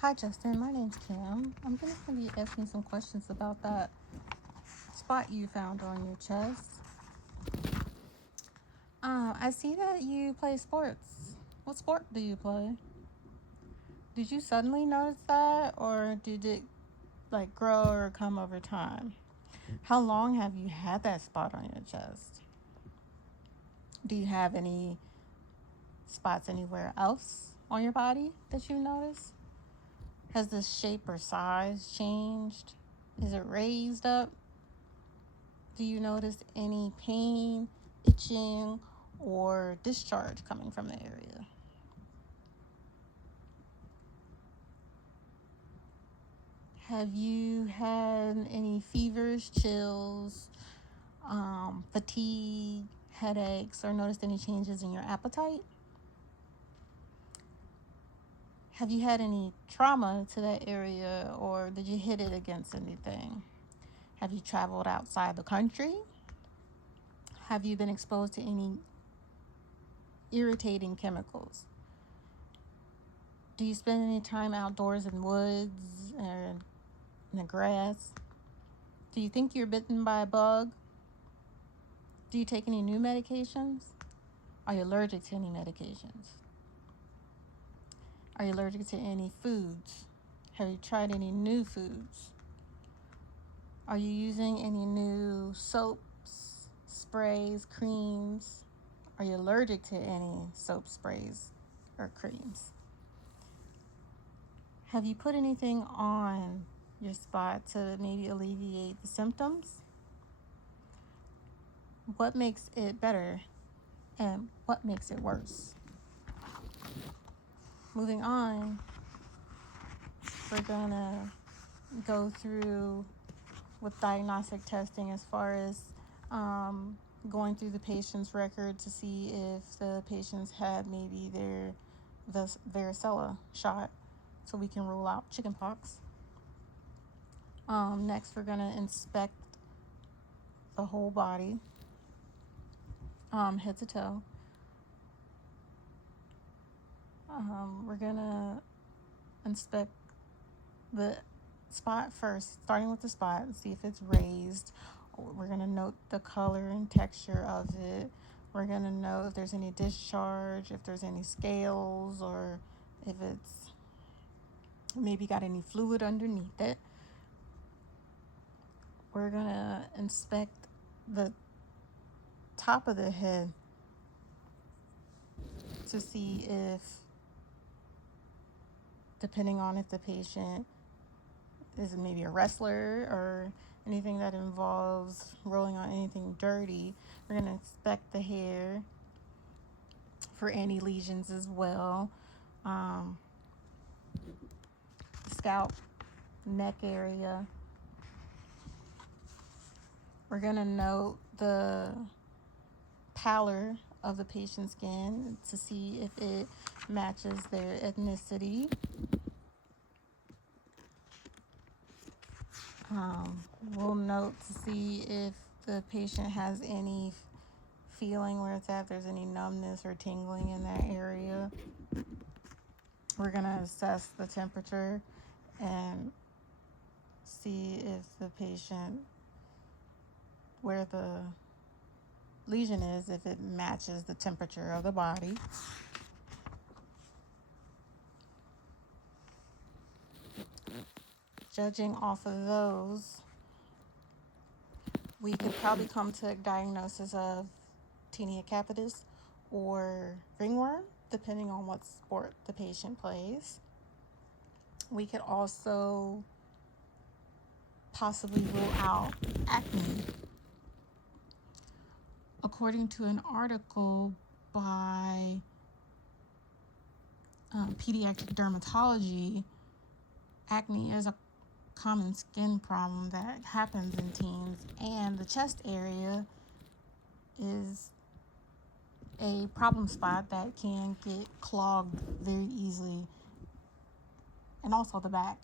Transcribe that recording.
Hi, Justin. My name's Kim. I'm going to be asking some questions about that spot you found on your chest. I see that you play sports. What sport do you play? Did you suddenly notice that, or did it grow or come over time? How long have you had that spot on your chest? Do you have any spots anywhere else on your body that you notice? Has the shape or size changed? Is it raised up? Do you notice any pain, itching, or discharge coming from the area? Have you had any fevers, chills, fatigue, headaches, or noticed any changes in your appetite? Have you had any trauma to that area, or did you hit it against anything? Have you traveled outside the country? Have you been exposed to any irritating chemicals? Do you spend any time outdoors in woods or in the grass? Do you think you're bitten by a bug? Do you take any new medications? Are you allergic to any medications? Are you allergic to any foods? Have you tried any new foods? Are you using any new soaps, sprays, creams? Are you allergic to any soap, sprays, or creams? Have you put anything on your spot to maybe alleviate the symptoms? What makes it better and what makes it worse? Moving on, we're gonna go through with diagnostic testing as far as going through the patient's record to see if the patients had maybe their varicella shot, so we can rule out chickenpox. Next, we're gonna inspect the whole body, head to toe. We're gonna inspect the spot first, starting with the spot, and see if it's raised. We're gonna note the color and texture of it. We're gonna know if there's any discharge, if there's any scales, or if it's maybe got any fluid underneath it. We're gonna inspect the top of the head to see if, depending on if the patient is maybe a wrestler or anything that involves rolling on anything dirty, we're going to inspect the hair for any lesions as well. Scalp, neck area. We're going to note the pallor of the patient's skin to see if it matches their ethnicity. We'll note to see if the patient has any feeling where it's at, if there's any numbness or tingling in that area. We're going to assess the temperature and see if the patient, where the lesion is, if it matches the temperature of the body. Judging off of those, we could probably come to a diagnosis of Tinea capitis or ringworm, depending on what sport the patient plays. We could also possibly rule out acne. According to an article by Pediatric Dermatology, acne is a common skin problem that happens in teens, and the chest area is a problem spot that can get clogged very easily, and also the back.